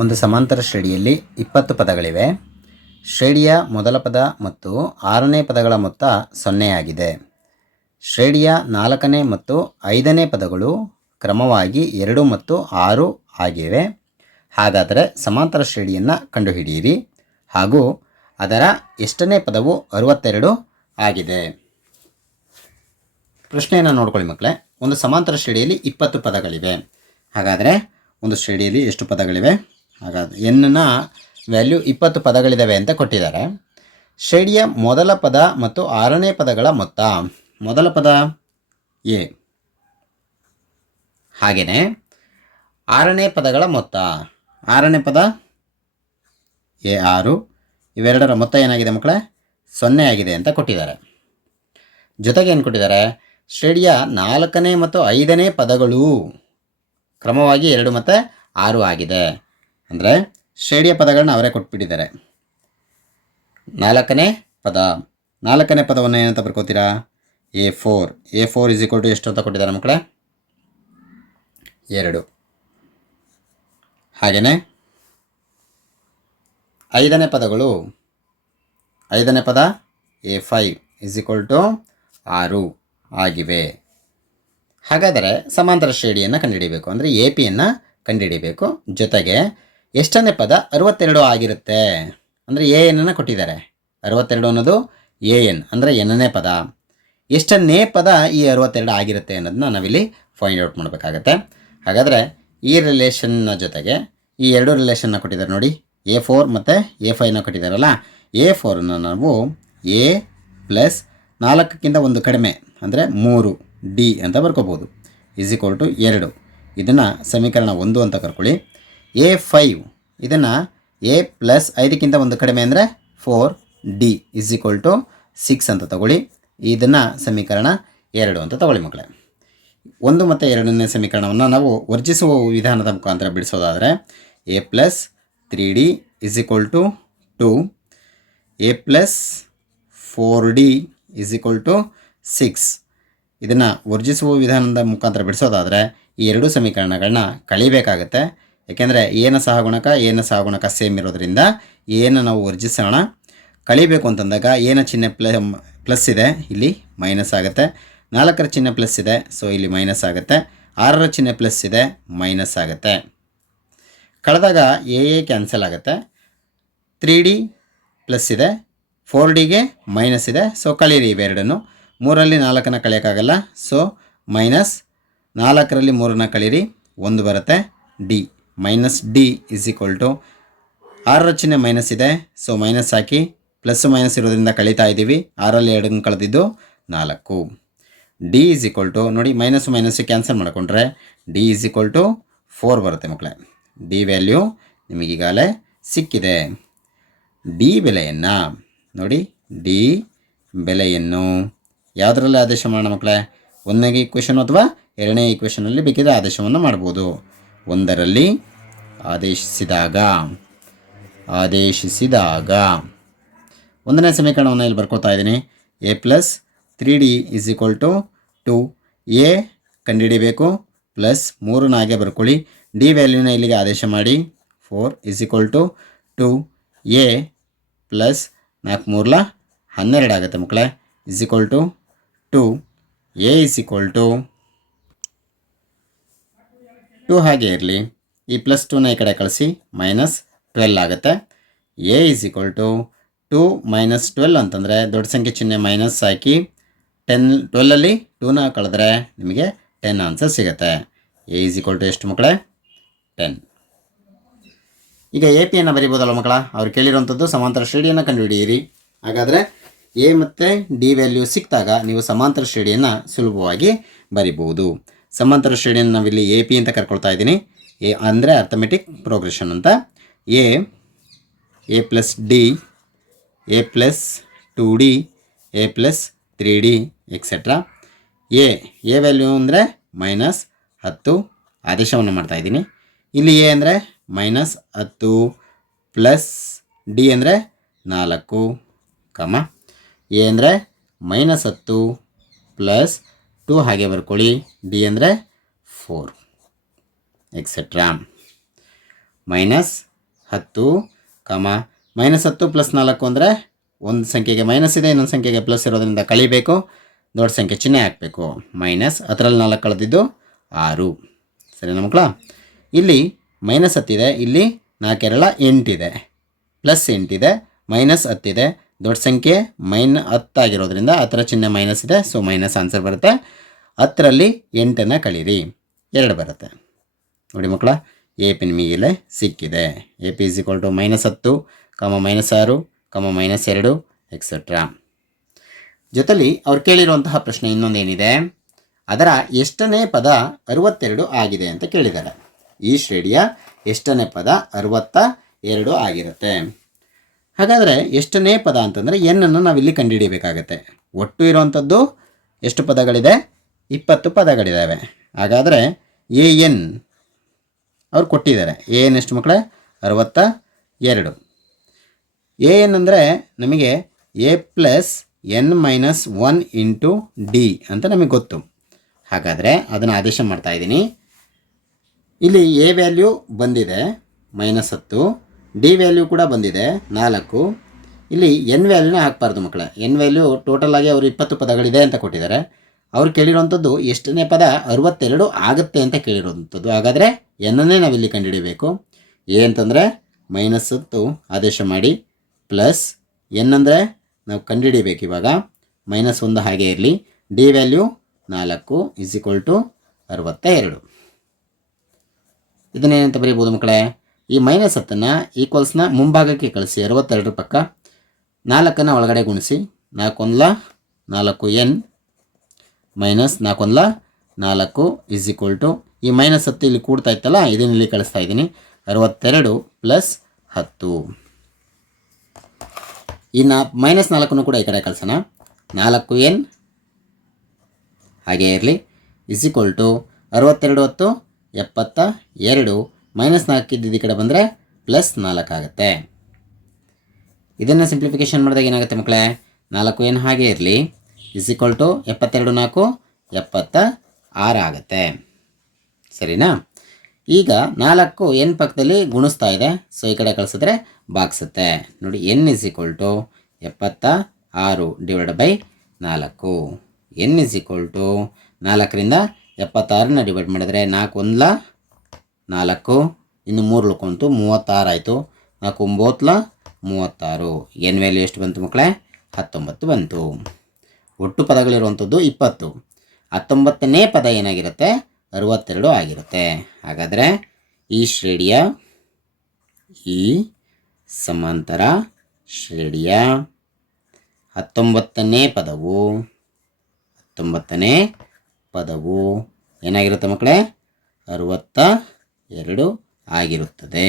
ಒಂದು ಸಮಾಂತರ ಶ್ರೇಣಿಯಲ್ಲಿ ಇಪ್ಪತ್ತು ಪದಗಳಿವೆ. ಶ್ರೇಣಿಯ ಮೊದಲ ಪದ ಮತ್ತು ಆರನೇ ಪದಗಳ ಮೊತ್ತ ಸೊನ್ನೆಯಾಗಿದೆ ಶ್ರೇಣಿಯ ನಾಲ್ಕನೇ ಮತ್ತು ಐದನೇ ಪದಗಳು ಕ್ರಮವಾಗಿ ಎರಡು ಮತ್ತು ಆರು ಆಗಿವೆ. ಹಾಗಾದರೆ ಸಮಾಂತರ ಶ್ರೇಣಿಯನ್ನು ಕಂಡುಹಿಡಿಯಿರಿ. ಹಾಗೂ ಅದರ ಎಷ್ಟನೇ ಪದವು ಅರುವತ್ತೆರಡು ಆಗಿದೆ. ಪ್ರಶ್ನೆಯನ್ನು ನೋಡ್ಕೊಳ್ಳಿ ಮಕ್ಕಳೇ. ಒಂದು ಸಮಾಂತರ ಶ್ರೇಣಿಯಲ್ಲಿ ಇಪ್ಪತ್ತು ಪದಗಳಿವೆ. ಹಾಗಾದರೆ ಒಂದು ಶ್ರೇಣಿಯಲ್ಲಿ ಎಷ್ಟು ಪದಗಳಿವೆ? ಹಾಗಾದ್ರೆ ಎನ್ನ ವ್ಯಾಲ್ಯೂ ಇಪ್ಪತ್ತು ಪದಗಳಿದ್ದಾವೆ ಅಂತ ಕೊಟ್ಟಿದ್ದಾರೆ. ಶ್ರೇಣಿಯ ಮೊದಲ ಪದ ಮತ್ತು ಆರನೇ ಪದಗಳ ಮೊತ್ತ. ಮೊದಲ ಪದ ಎ. ಹಾಗೆಯೇ ಆರನೇ ಪದಗಳ ಮೊತ್ತ. ಆರನೇ ಪದ ಎ ಆರು. ಇವೆರಡರ ಮೊತ್ತ ಏನಾಗಿದೆ ಮಕ್ಕಳೇ? ಸೊನ್ನೆ ಆಗಿದೆ ಅಂತ ಕೊಟ್ಟಿದ್ದಾರೆ. ಜೊತೆಗೆ ಏನು ಕೊಟ್ಟಿದ್ದಾರೆ? ಶ್ರೇಣಿಯ ನಾಲ್ಕನೇ ಮತ್ತು ಐದನೇ ಪದಗಳು ಕ್ರಮವಾಗಿ ಎರಡು ಮತ್ತು ಆರು ಆಗಿದೆ. ಅಂದರೆ ಶ್ರೇಣಿಯ ಪದಗಳನ್ನ ಅವರೇ ಕೊಟ್ಬಿಟ್ಟಿದ್ದಾರೆ. ನಾಲ್ಕನೇ ಪದ. ನಾಲ್ಕನೇ ಪದವನ್ನು ಏನಂತ ಬರ್ಕೋತೀರಾ? A four. A four is equal to ಎಷ್ಟು ಅಂತ ಕೊಟ್ಟಿದ್ದಾರೆ ಮಕ್ಕಳೇ? ಎರಡು. ಹಾಗೆಯೇ ಐದನೇ ಪದಗಳು. ಐದನೇ ಪದ A five is equal to ಆರು ಆಗಿವೆ. ಹಾಗಾದರೆ ಸಮಾಂತರ ಶ್ರೇಣಿಯನ್ನು ಕಂಡುಹಿಡಿಬೇಕು. ಅಂದರೆ ಎ ಪಿಯನ್ನು ಕಂಡುಹಿಡಿಬೇಕು. ಜೊತೆಗೆ ಎಷ್ಟನೇ ಪದ ಅರವತ್ತೆರಡು ಆಗಿರುತ್ತೆ? ಅಂದರೆ ಎ ಎನ್ನನ್ನು ಕೊಟ್ಟಿದ್ದಾರೆ. ಅರವತ್ತೆರಡು ಅನ್ನೋದು ಎ ಎನ್, ಅಂದರೆ ಎನ್ನನೇ ಪದ. ಎಷ್ಟನೇ ಪದ ಈ ಅರವತ್ತೆರಡು ಆಗಿರುತ್ತೆ ಅನ್ನೋದನ್ನ ನಾವಿಲ್ಲಿ ಫೈಂಡ್ ಔಟ್ ಮಾಡಬೇಕಾಗತ್ತೆ. ಹಾಗಾದರೆ ಈ ರಿಲೇಷನ್ನ ಜೊತೆಗೆ ಈ ಎರಡು ರಿಲೇಷನ್ನ ಕೊಟ್ಟಿದ್ದಾರೆ ನೋಡಿ. ಎ ಫೋರ್ ಮತ್ತು ಎ ಫೈವ್ನ ಕೊಟ್ಟಿದ್ದಾರಲ್ಲ. ಎ ಫೋರನ್ನು ನಾವು ಎ ಪ್ಲಸ್ ನಾಲ್ಕಕ್ಕಿಂತ ಒಂದು ಕಡಿಮೆ, ಅಂದರೆ ಮೂರು ಡಿ ಅಂತ ಬರ್ಕೋಬೋದು. ಇಸ್ ಈಕ್ವಲ್ ಟು ಎರಡು. ಇದನ್ನು ಸಮೀಕರಣ ಒಂದು ಅಂತ ಕರ್ಕೊಳ್ಳಿ. ಎ ಫೈವ್ ಇದನ್ನು ಎ ಪ್ಲಸ್ ಐದಕ್ಕಿಂತ ಒಂದು ಕಡಿಮೆ ಅಂದರೆ four D is equal to six ಅಂತ ತಗೊಳ್ಳಿ. ಇದನ್ನು ಸಮೀಕರಣ ಎರಡು ಅಂತ ತಗೊಳ್ಳಿ ಮಕ್ಕಳೇ. ಒಂದು ಮತ್ತು ಎರಡನೇ ಸಮೀಕರಣವನ್ನು ನಾವು ವರ್ಜಿಸುವ ವಿಧಾನದ ಮುಖಾಂತರ ಬಿಡಿಸೋದಾದರೆ A plus three D is equal to two A plus four D is equal to six ಇದನ್ನು ವರ್ಜಿಸುವ ವಿಧಾನದ ಮುಖಾಂತರ ಬಿಡಿಸೋದಾದರೆ ಈ ಎರಡು ಸಮೀಕರಣಗಳನ್ನ ಕಳಿಬೇಕಾಗತ್ತೆ ಯಾಕೆಂದರೆ ಏನ ಸಹಗುಣಕ ಏನ ಸಹಗುಣಕ ಸೇಮ್ ಇರೋದ್ರಿಂದ ಏನ ನಾವು ವರ್ಜಿಸೋಣ. ಕಳಿಬೇಕು ಅಂತಂದಾಗ ಏನ ಚಿಹ್ನೆ ಪ್ಲ ಪ್ಲಸ್ ಇದೆ, ಇಲ್ಲಿ ಮೈನಸ್ ಆಗುತ್ತೆ. ನಾಲ್ಕರ ಚಿಹ್ನೆ ಪ್ಲಸ್ ಇದೆ ಸೊ ಇಲ್ಲಿ ಮೈನಸ್ ಆಗುತ್ತೆ. ಆರರ ಚಿಹ್ನೆ ಪ್ಲಸ್ ಇದೆ ಮೈನಸ್ ಆಗುತ್ತೆ. ಕಳೆದಾಗ ಎ ಎ ಕ್ಯಾನ್ಸಲ್ ಆಗುತ್ತೆ. ತ್ರೀ ಡಿ ಪ್ಲಸ್ ಇದೆ ಫೋರ್ ಡಿಗೆ ಮೈನಸ್ ಇದೆ ಸೊ ಕಳೀರಿ ಇವೆರಡನ್ನು. ಮೂರಲ್ಲಿ ನಾಲ್ಕನ್ನು ಕಳೆಯೋಕ್ಕಾಗಲ್ಲ ಸೊ ಮೈನಸ್ ನಾಲ್ಕರಲ್ಲಿ ಮೂರನ್ನ ಕಳೀರಿ ಒಂದು ಬರುತ್ತೆ D minus D is equal to ಆರರ ಚಿಹ್ನೆ ಮೈನಸ್ ಇದೆ. ಸೊ ಮೈನಸ್ ಹಾಕಿ ಪ್ಲಸ್ ಮೈನಸ್ ಇರೋದ್ರಿಂದ ಕಳೀತಾ ಇದ್ದೀವಿ. ಆರಲ್ಲಿ ಎರಡನ್ನು ಕಳೆದಿದ್ದು ನಾಲ್ಕು. ಡಿ ಇಸ್ ಈಕ್ವಲ್ ಟು ನೋಡಿ ಮೈನಸ್ ಮೈನಸ್ ಕ್ಯಾನ್ಸಲ್ ಮಾಡಿಕೊಂಡ್ರೆ D is equal to four ಬರುತ್ತೆ ಮಕ್ಕಳೇ. ಡಿ ವ್ಯಾಲ್ಯೂ ನಿಮಗೀಗಾಗಲೇ ಸಿಕ್ಕಿದೆ. ಡಿ ಬೆಲೆಯನ್ನು, ನೋಡಿ ಡಿ ಬೆಲೆಯನ್ನು ಯಾವುದರಲ್ಲಿ ಆದೇಶ ಮಾಡೋಣ ಮಕ್ಕಳೇ? ಒಂದನೇ ಈಕ್ವೇಷನ್ ಅಥವಾ ಎರಡನೇ ಈಕ್ವೇಷನಲ್ಲಿ ಬೇಕಿದ್ರೆ ಆದೇಶವನ್ನು ಮಾಡ್ಬೋದು. ಒಂದರಲ್ಲಿ ಆದೇಶಿಸಿದಾಗ. ಆದೇಶಿಸಿದಾಗ. ಒಂದನೇ ಸಮೀಕರಣವನ್ನು ಇಲ್ಲಿ ಬರ್ಕೋತಾ ಇದ್ದೀನಿ. A plus three D is equal to two A ಕಂಡುಹಿಡಿಬೇಕು. ಪ್ಲಸ್ ಮೂರನ್ನ ಹಾಗೆ ಬರ್ಕೊಳ್ಳಿ. ಡಿ ವ್ಯಾಲ್ಯೂನ ಇಲ್ಲಿಗೆ ಆದೇಶ ಮಾಡಿ. Four is equal to two A plus ನಾಲ್ಕು ಮೂರ್ಲ ಹನ್ನೆರಡು ಆಗುತ್ತೆ ಮಕ್ಕಳೇ. Is equal to two A is equal to two ಹಾಗೆ ಇರಲಿ. ಈ ಪ್ಲಸ್ ಟೂನ ಈ ಕಡೆ ಕಳಿಸಿ ಮೈನಸ್ ಟ್ವೆಲ್ ಆಗುತ್ತೆ. A is equal to two minus twelve ಅಂತಂದರೆ ದೊಡ್ಡ ಸಂಖ್ಯೆ ಚಿಹ್ನೆ ಮೈನಸ್ ಹಾಕಿ ಟೆನ್ ಟ್ವೆಲ್ಲಲ್ಲಿ ಟೂನ ಕಳೆದ್ರೆ ನಿಮಗೆ ಟೆನ್ ಆನ್ಸರ್ ಸಿಗುತ್ತೆ. ಎ ಇಸ್ ಈಕ್ವಲ್ ಟು ಎಷ್ಟು ಮಕ್ಕಳೇ? ಟೆನ್ ಈಗ ಎ ಪಿಯನ್ನು ಬರಿಬೋದಲ್ಲ ಮಕ್ಕಳ? ಅವ್ರು ಕೇಳಿರುವಂಥದ್ದು ಸಮಾಂತರ ಶ್ರೇಣಿಯನ್ನು ಕಂಡುಹಿಡಿಯಿರಿ. ಹಾಗಾದರೆ ಎ ಮತ್ತು ಡಿ ವ್ಯಾಲ್ಯೂ ಸಿಕ್ಕಿದಾಗ ನೀವು ಸಮಾಂತರ ಶ್ರೇಣಿಯನ್ನು ಸುಲಭವಾಗಿ ಬರಿಬೋದು ಸಮಾಂತರ ಶ್ರೇಣಿಯನ್ನು ನಾವಿಲ್ಲಿ ಎ ಪಿ ಅಂತ ಕರ್ಕೊಳ್ತಾ ಇದ್ದೀನಿ. ಎ ಅಂದರೆ ಅರ್ಥಮೆಟಿಕ್ ಪ್ರೋಗ್ರೆಷನ್ ಅಂತ. A A plus D A plus two D A plus three D etcetera A A value ಅಂದರೆ ಮೈನಸ್ ಹತ್ತು ಆದೇಶವನ್ನು ಮಾಡ್ತಾ ಇದ್ದೀನಿ. ಇಲ್ಲಿ ಎ ಅಂದರೆ ಮೈನಸ್ ಹತ್ತು ಪ್ಲಸ್ ಡಿ ಅಂದರೆ ನಾಲ್ಕು ಕಮ ಎ ಅಂದರೆ ಮೈನಸ್ ಹತ್ತು ಪ್ಲಸ್ ಟು ಹಾಗೆ ಬರ್ಕೊಳ್ಳಿ. ಡಿ ಅಂದರೆ ಫೋರ್ ಎಕ್ಸೆಟ್ರಾ ಮೈನಸ್ ಹತ್ತು ಕಮ ಮೈನಸ್ ಹತ್ತು ಪ್ಲಸ್ ನಾಲ್ಕು ಅಂದರೆ ಒಂದು ಸಂಖ್ಯೆಗೆ ಮೈನಸ್ ಇದೆ, ಇನ್ನೊಂದು ಸಂಖ್ಯೆಗೆ ಪ್ಲಸ್ ಇರೋದ್ರಿಂದ ಕಳಿಬೇಕು. ದೊಡ್ಡ ಸಂಖ್ಯೆ ಚಿಹ್ನೆ ಹಾಕಬೇಕು. ಮೈನಸ್ ಹತ್ತರಲ್ಲಿ ನಾಲ್ಕು ಕಳೆದಿದ್ದು ಆರು. ಸರಿನಾ ಮಕ್ಕಳ? ಇಲ್ಲಿ ಮೈನಸ್ ಹತ್ತಿದೆ, ಇಲ್ಲಿ ನಾಲ್ಕೆರಳ ಎಂಟಿದೆ ಪ್ಲಸ್ ಎಂಟಿದೆ ಮೈನಸ್ ಹತ್ತಿದೆ ದೊಡ್ಡ ಸಂಖ್ಯೆ ಮೈನ್ ಹತ್ತಾಗಿರೋದ್ರಿಂದ ಹತ್ತರ ಚಿಹ್ನೆ ಮೈನಸ್ ಇದೆ ಸೊ ಮೈನಸ್ ಆನ್ಸರ್ ಬರುತ್ತೆ. ಹತ್ತರಲ್ಲಿ ಎಂಟನ್ನು ಕಳೀರಿ, ಎರಡು ಬರುತ್ತೆ. ನೋಡಿ ಮಕ್ಕಳ ಎ ಪಿ ನಿಮಗಿಲ್ಲೇ ಸಿಕ್ಕಿದೆ. A P is equal to minus ಹತ್ತು ಕಮ ಮೈನಸ್ ಆರು ಕಮ ಮೈನಸ್ ಎರಡು ಎಕ್ಸೆಟ್ರಾ ಜೊತೆಲಿ ಅವ್ರು ಕೇಳಿರುವಂತಹ ಪ್ರಶ್ನೆ ಇನ್ನೊಂದೇನಿದೆ, ಅದರ ಎಷ್ಟನೇ ಪದ ಅರುವತ್ತೆರಡು ಆಗಿದೆ ಅಂತ ಕೇಳಿದ್ದಾರೆ. ಈ ಶ್ರೇಣಿಯ ಎಷ್ಟನೇ ಪದ ಅರುವತ್ತ ಎರಡು ಆಗಿರುತ್ತೆ. ಹಾಗಾದರೆ ಎಷ್ಟನೇ ಪದ ಅಂತಂದರೆ ಎನ್ನನ್ನು ನಾವಿಲ್ಲಿ ಕಂಡುಹಿಡಿಯಬೇಕಾಗತ್ತೆ. ಒಟ್ಟು ಇರುವಂಥದ್ದು ಎಷ್ಟು ಪದಗಳಿದೆ? ಇಪ್ಪತ್ತು ಪದಗಳಿದ್ದಾವೆ ಹಾಗಾದರೆ ಎ ಎನ್ ಅವ್ರು ಕೊಟ್ಟಿದ್ದಾರೆ. ಎ ಎನ್ ಎಷ್ಟು ಮಕ್ಕಳೇ? ಅರವತ್ತ ಎರಡು. ಎ ಎನ್ ಅಂದರೆ ನಮಗೆ A plus N minus one into D ಅಂತ ನಮಗೆ ಗೊತ್ತು. ಹಾಗಾದರೆ ಅದನ್ನು ಆದೇಶ ಮಾಡ್ತಾ ಇದ್ದೀನಿ. ಇಲ್ಲಿ ಎ ವ್ಯಾಲ್ಯೂ ಬಂದಿದೆ. ಮೈನಸ್ ಹತ್ತು. ಡಿ ವ್ಯಾಲ್ಯೂ ಕೂಡ ಬಂದಿದೆ, ನಾಲ್ಕು. ಇಲ್ಲಿ ಎನ್ ವ್ಯಾಲ್ಯೂನೇ ಹಾಕಬಾರ್ದು ಮಕ್ಕಳೇ. ಎನ್ ವ್ಯಾಲ್ಯೂ ಟೋಟಲ್ ಆಗಿ ಅವರು ಇಪ್ಪತ್ತು ಪದಗಳಿದೆ ಅಂತ ಕೊಟ್ಟಿದ್ದಾರೆ. ಅವ್ರು ಕೇಳಿರುವಂಥದ್ದು ಎಷ್ಟನೇ ಪದ ಅರವತ್ತೆರಡು ಆಗುತ್ತೆ ಅಂತ ಕೇಳಿರುವಂಥದ್ದು. ಹಾಗಾದರೆ ಎನ್ನನ್ನೇ ನಾವಿಲ್ಲಿ ಕಂಡುಹಿಡಿಬೇಕು. ಎ ಅಂತಂದರೆ ಮೈನಸ್ ಹತ್ತು ಆದೇಶ ಮಾಡಿ ಪ್ಲಸ್ ಎನ್ ಅಂದರೆ ನಾವು ಕಂಡುಹಿಡಿಬೇಕು ಇವಾಗ. ಮೈನಸ್ ಒಂದು ಹಾಗೆ ಇರಲಿ. ಡಿ ವ್ಯಾಲ್ಯೂ ನಾಲ್ಕು ಇಸ್ ಈಕ್ವಲ್ ಟು ಅರವತ್ತ ಎರಡು ಇದನ್ನೇನಂತ ಬರೀಬೋದು ಮಕ್ಕಳೇ? ಈ ಮೈನಸ್ ಹತ್ತನ್ನು ಈಕ್ವಲ್ಸ್ನ ಮುಂಭಾಗಕ್ಕೆ ಕಳಿಸಿ ಅರವತ್ತೆರಡರ ಪಕ್ಕ. ನಾಲ್ಕನ್ನು ಒಳಗಡೆ ಗುಣಿಸಿ. ನಾಲ್ಕೊಂದ್ಲ ನಾಲ್ಕು ಎನ್ ಮೈನಸ್ ನಾಲ್ಕೊಂದ್ಲ ನಾಲ್ಕು ಇಸ್ ಈಕ್ವಲ್ ಟು ಈ ಮೈನಸ್ ಹತ್ತು ಇಲ್ಲಿ ಕೂಡ್ತಾ ಇತ್ತಲ್ಲ, ಇದನ್ನ ಇಲ್ಲಿ ಕಳಿಸ್ತಾ ಇದ್ದೀನಿ. ಅರವತ್ತೆರಡು ಪ್ಲಸ್ ಹತ್ತು. ಈ ನಾ ಮೈನಸ್ ನಾಲ್ಕನ್ನು ಕೂಡ ಈ ಕಡೆ ಕಳಿಸೋಣ. ನಾಲ್ಕು ಎನ್ ಹಾಗೇ ಇರಲಿ. ಇಸ್ ಈಕ್ವಲ್ ಟು ಅರವತ್ತೆರಡು ಹತ್ತು ಎಪ್ಪತ್ತ ಎರಡು ಮೈನಸ್ ನಾಲ್ಕು ಇದ್ದಿದ್ದು ಈ ಕಡೆ ಬಂದರೆ ಪ್ಲಸ್ ನಾಲ್ಕು ಆಗುತ್ತೆ. ಇದನ್ನು ಸಿಂಪ್ಲಿಫಿಕೇಶನ್ ಮಾಡಿದಾಗ ಏನಾಗುತ್ತೆ ಮಕ್ಕಳೇ? ನಾಲ್ಕು ಏನು ಹಾಗೆ ಇರಲಿ. ಇಸ್ ಈಕ್ವಲ್ ಟು ಎಪ್ಪತ್ತೆರಡು ನಾಲ್ಕು, ಎಪ್ಪತ್ತ ಆರು ಆಗುತ್ತೆ. ಸರಿನಾ? ಈಗ ನಾಲ್ಕು ಎನ್ ಪಕ್ಕದಲ್ಲಿ ಗುಣಿಸ್ತಾ ಇದೆ? ಸೊ ಈ ಕಡೆ ಕಳಿಸಿದ್ರೆ ಬಾಗ್ಸುತ್ತೆ. ನೋಡಿ ಎನ್ ಇಸ್ ಈಕ್ವಲ್ ಟು ಎಪ್ಪತ್ತ ಆರು ಡಿವೈಡ್ ಬೈ ನಾಲ್ಕು. ಎನ್ ಇಸ್ ಈಕ್ವಲ್ ಟು ನಾಲ್ಕರಿಂದ ಎಪ್ಪತ್ತಾರನ್ನ ಡಿವೈಡ್ ಮಾಡಿದರೆ ನಾಲ್ಕು ಒಂದ್ಲ ನಾಲ್ಕು, ಇನ್ನು ಮೂರು ಉಳ್ಕೊಂತು ಮೂವತ್ತಾರು ಆಯಿತು. ನಾಲ್ಕು ಒಂಬತ್ತಲ ಮೂವತ್ತಾರು. ಏನು ವ್ಯಾಲ್ಯೂ ಎಷ್ಟು ಬಂತು ಮಕ್ಕಳೇ ಹತ್ತೊಂಬತ್ತು ಬಂತು. ಒಟ್ಟು ಪದಗಳಿರುವಂಥದ್ದು ಇಪ್ಪತ್ತು. ಹತ್ತೊಂಬತ್ತನೇ ಪದ ಏನಾಗಿರುತ್ತೆ? ಅರವತ್ತೆರಡು ಆಗಿರುತ್ತೆ. ಹಾಗಾದರೆ ಈ ಶ್ರೇಣಿಯ ಈ ಸಮಾಂತರ ಶ್ರೇಣಿಯ ಹತ್ತೊಂಬತ್ತನೇ ಪದವು ಹತ್ತೊಂಬತ್ತನೇ ಪದವು ಏನಾಗಿರುತ್ತೆ ಮಕ್ಕಳೇ ಅರವತ್ತ ಎರಡು ಆಗಿರುತ್ತದೆ.